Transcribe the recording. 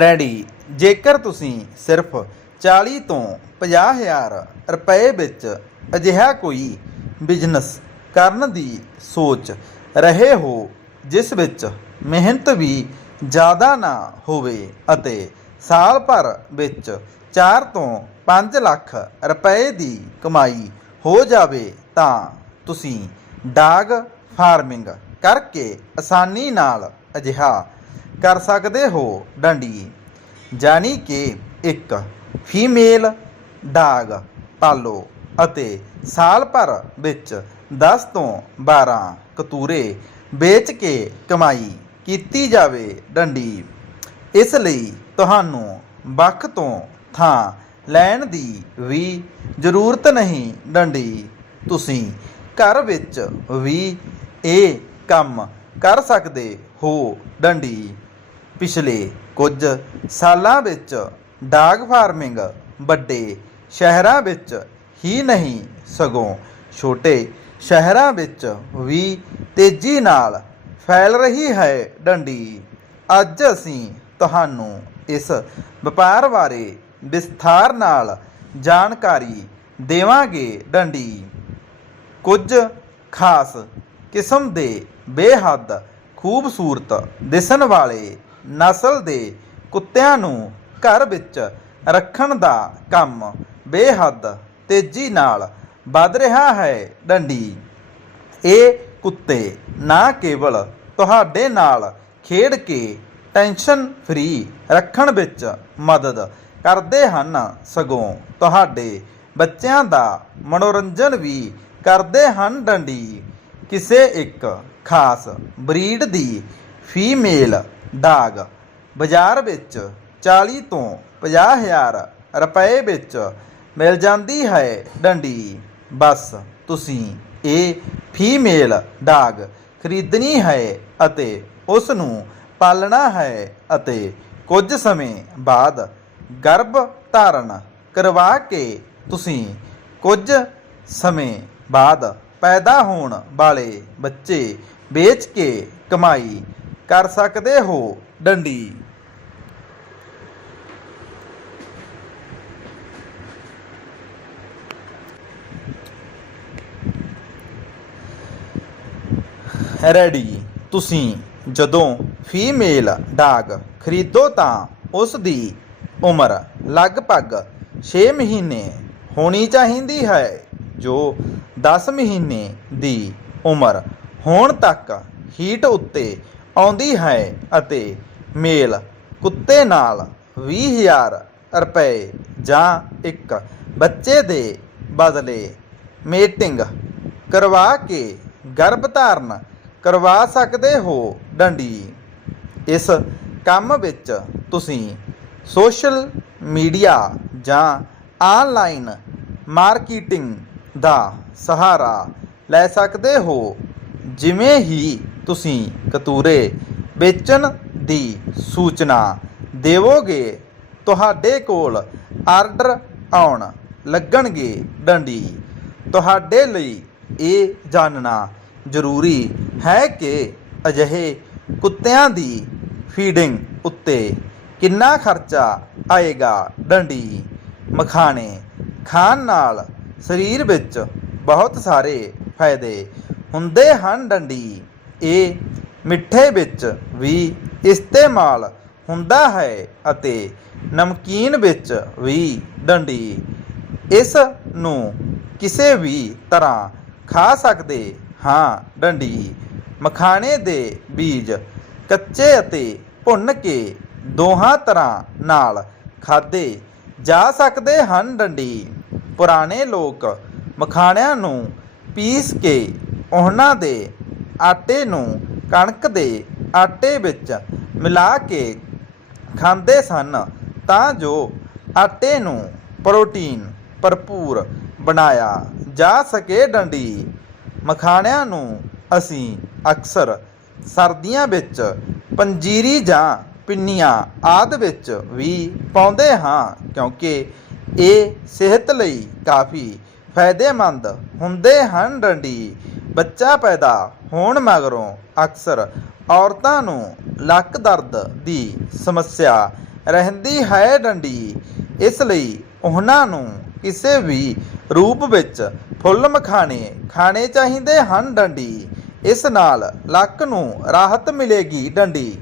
Ready. ਜੇਕਰ ਤੁਸੀਂ ਸਿਰਫ 40 ਤੋਂ 50 ਹਜ਼ਾਰ ਰੁਪਏ ਵਿੱਚ ਅਜਿਹਾ ਕੋਈ ਬਿਜ਼ਨਸ ਕਰਨ ਦੀ ਸੋਚ ਰਹੇ ਹੋ, ਜਿਸ ਵਿੱਚ ਮਿਹਨਤ ਵੀ ਜ਼ਿਆਦਾ ਨਾ ਹੋਵੇ ਅਤੇ ਸਾਲ ਭਰ ਵਿੱਚ 4 ਤੋਂ 5 ਲੱਖ ਰੁਪਏ ਦੀ ਕਮਾਈ ਹੋ ਜਾਵੇ, ਤਾਂ ਤੁਸੀਂ ਡਾਗ ਫਾਰਮਿੰਗ ਕਰਕੇ ਆਸਾਨੀ ਨਾਲ ਅਜਿਹਾ ਕਰ ਸਕਦੇ ਹੋ ਡੰਡੀ? ਜਾਨੀ ਕਿ ਇੱਕ ਫੀਮੇਲ ਡਾਗ ਪਾਲੋ ਅਤੇ ਸਾਲ ਭਰ ਵਿੱਚ 10 ਤੋਂ 12 ਕਤੂਰੇ ਵੇਚ ਕੇ ਕਮਾਈ ਕੀਤੀ ਜਾਵੇ ਡੰਡੀ। ਇਸ ਲਈ ਤੁਹਾਨੂੰ ਵੱਖ ਤੋਂ ਥਾਂ ਲੈਣ ਦੀ ਵੀ ਜ਼ਰੂਰਤ ਨਹੀਂ ਡੰਡੀ। ਤੁਸੀਂ ਘਰ ਵਿੱਚ ਵੀ ਇਹ ਕੰਮ ਕਰ ਸਕਦੇ ਹੋ ਡੰਡੀ। ਪਿਛਲੇ ਕੁਝ ਸਾਲਾਂ ਵਿੱਚ ਡਾਗ ਫਾਰਮਿੰਗ ਵੱਡੇ ਸ਼ਹਿਰਾਂ ਵਿੱਚ ਹੀ ਨਹੀਂ, ਸਗੋਂ ਛੋਟੇ ਸ਼ਹਿਰਾਂ ਵਿੱਚ ਵੀ ਤੇਜ਼ੀ ਨਾਲ ਫੈਲ ਰਹੀ ਹੈ ਡੰਡੀ। ਅੱਜ ਅਸੀਂ ਤੁਹਾਨੂੰ ਇਸ ਵਪਾਰ ਬਾਰੇ ਵਿਸਥਾਰ ਨਾਲ ਜਾਣਕਾਰੀ ਦੇਵਾਂਗੇ ਡੰਡੀ। ਕੁਝ ਖਾਸ ਕਿਸਮ ਦੇ ਬੇਹੱਦ ਖੂਬਸੂਰਤ ਦਿਸਣ ਵਾਲੇ ਨਸਲ ਦੇ ਕੁੱਤਿਆਂ ਨੂੰ ਘਰ ਵਿੱਚ ਰੱਖਣ ਦਾ ਕੰਮ ਬੇਹੱਦ ਤੇਜ਼ੀ ਨਾਲ ਵੱਧ ਰਿਹਾ ਹੈ। ਡੰਡੀ, ਇਹ ਕੁੱਤੇ ਨਾ ਕੇਵਲ ਤੁਹਾਡੇ ਨਾਲ ਖੇਡ ਕੇ ਟੈਨਸ਼ਨ ਫਰੀ ਰੱਖਣ ਵਿੱਚ ਮਦਦ ਕਰਦੇ ਹਨ, ਸਗੋਂ ਤੁਹਾਡੇ ਬੱਚਿਆਂ ਦਾ ਮਨੋਰੰਜਨ ਵੀ ਕਰਦੇ ਹਨ। ਡੰਡੀ, ਕਿਸੇ ਇੱਕ ਖਾਸ ਬਰੀਡ ਦੀ ਫੀਮੇਲ ਦਾਗ ਬਾਜ਼ਾਰ ਵਿੱਚ 40 ਤੋਂ 50 ਹਜ਼ਾਰ ਰੁਪਏ ਵਿੱਚ ਮਿਲ ਜਾਂਦੀ ਹੈ ਡੰਡੀ। ਬਸ, ਤੁਸੀਂ ਇਹ ਫੀਮੇਲ ਡਾਗ ਖਰੀਦਣੀ ਹੈ ਅਤੇ ਉਸ ਨੂੰ ਪਾਲਣਾ ਹੈ ਅਤੇ ਕੁਝ ਸਮੇਂ ਬਾਅਦ ਗਰਭ ਧਾਰਨ ਕਰਵਾ ਕੇ ਤੁਸੀਂ ਕੁਝ ਸਮੇਂ ਬਾਅਦ ਪੈਦਾ ਹੋਣ ਵਾਲੇ ਬੱਚੇ ਵੇਚ ਕੇ ਕਮਾਈ ਕਰ ਸਕਦੇ ਹੋ, ਡੰਡੀ? ਰੈਡੀ ਤੁਸੀਂ ਜਦੋਂ ਫੀਮੇਲ ਡਾਗ ਖਰੀਦੋ ਤਾਂ ਉਸ ਦੀ ਉਮਰ ਲਗਭਗ 6 ਮਹੀਨੇ ਹੋਣੀ ਚਾਹੀਦੀ ਹੈ, ਜੋ 10 ਮਹੀਨੇ ਦੀ ਉਮਰ ਹੋਣ ਤੱਕ ਹੀਟ ਉੱਤੇ ਆਉਂਦੀ ਹੈ ਅਤੇ ਮੇਲ ਕੁੱਤੇ ਨਾਲ 20000 ਰੁਪਏ ਜਾਂ ਇੱਕ ਬੱਚੇ ਦੇ ਬਦਲੇ ਮੀਟਿੰਗ ਕਰਵਾ ਕੇ ਗਰਭਧਾਰਨ ਕਰਵਾ ਸਕਦੇ ਹੋ ਡੰਡੀ। ਇਸ ਕੰਮ ਵਿੱਚ ਤੁਸੀਂ ਸੋਸ਼ਲ ਮੀਡੀਆ ਜਾਂ ਆਨਲਾਈਨ ਮਾਰਕੀਟਿੰਗ ਦਾ ਸਹਾਰਾ ਲੈ ਸਕਦੇ ਹੋ। ਜਿਵੇਂ ਹੀ ਤੁਸੀਂ ਕਤੂਰੇ ਵੇਚਣ ਦੀ ਸੂਚਨਾ ਦੇਵੋਗੇ, ਤੁਹਾਡੇ ਕੋਲ ਆਰਡਰ ਆਉਣ ਲੱਗਣਗੇ ਡੰਡੀ। ਤੁਹਾਡੇ ਲਈ ਇਹ ਜਾਣਨਾ ਜ਼ਰੂਰੀ ਹੈ ਕਿ ਅਜਿਹੇ ਕੁੱਤਿਆਂ ਦੀ ਫੀਡਿੰਗ ਉੱਤੇ ਕਿੰਨਾ ਖਰਚਾ ਆਏਗਾ ਡੰਡੀ। ਮਖਾਣੇ ਖਾਣ ਨਾਲ ਸਰੀਰ ਵਿੱਚ ਬਹੁਤ ਸਾਰੇ ਫਾਇਦੇ ਹੁੰਦੇ ਹਨ ਡੰਡੀ। ਇਹ ਮਿੱਠੇ ਵਿੱਚ ਵੀ ਇਸਤੇਮਾਲ ਹੁੰਦਾ ਹੈ ਅਤੇ ਨਮਕੀਨ ਵਿੱਚ ਵੀ ਡੰਡੀ। ਇਸ ਨੂੰ ਕਿਸੇ ਵੀ ਤਰ੍ਹਾਂ ਖਾ ਸਕਦੇ ਹਾਂ। ਡੰਡੀ ਮਖਾਣੇ ਦੇ ਬੀਜ ਕੱਚੇ ਅਤੇ ਭੁੰਨ ਕੇ ਦੋਹਾਂ ਤਰ੍ਹਾਂ ਨਾਲ ਖਾਦੇ ਜਾ ਸਕਦੇ ਹਨ ਡੰਡੀ। ਪੁਰਾਣੇ ਲੋਕ ਮਖਾਣਿਆਂ ਨੂੰ ਪੀਸ ਕੇ ਉਹਨਾਂ ਦੇ ਆਟੇ ਨੂੰ ਕਣਕ ਦੇ ਆਟੇ ਵਿੱਚ ਮਿਲਾ ਕੇ ਖਾਂਦੇ ਸਨ ਤਾਂ ਜੋ ਆਟੇ ਨੂੰ ਪ੍ਰੋਟੀਨ ਭਰਪੂਰ ਬਣਾਇਆ ਜਾ ਸਕੇ। ਡੰਡੀ ਮਖਾਣਿਆਂ ਨੂੰ ਅਸੀਂ ਅਕਸਰ ਸਰਦੀਆਂ ਵਿੱਚ ਪੰਜੀਰੀ ਜਾਂ ਪਿੰਨੀਆਂ ਆਦਿ ਵਿੱਚ ਵੀ ਪਾਉਂਦੇ ਹਾਂ ਕਿਉਂਕਿ ਇਹ ਸਿਹਤ ਲਈ ਕਾਫੀ ਫਾਇਦੇਮੰਦ ਹੁੰਦੇ ਹਨ। ਡੰਡੀ ਬੱਚਾ ਪੈਦਾ ਹੋਣ ਮਗਰੋਂ ਅਕਸਰ ਔਰਤਾਂ ਨੂੰ ਲੱਕ ਦਰਦ ਦੀ ਸਮੱਸਿਆ ਰਹਿੰਦੀ ਹੈ ਡੰਡੀ। ਇਸ ਲਈ ਉਹਨਾਂ ਨੂੰ ਕਿਸੇ ਵੀ ਰੂਪ ਵਿੱਚ ਫੁੱਲ ਮਖਾਣੇ ਖਾਣੇ ਚਾਹੀਦੇ ਹਨ ਡੰਡੀ। ਇਸ ਨਾਲ ਲੱਕ ਨੂੰ ਰਾਹਤ ਮਿਲੇਗੀ ਡੰਡੀ।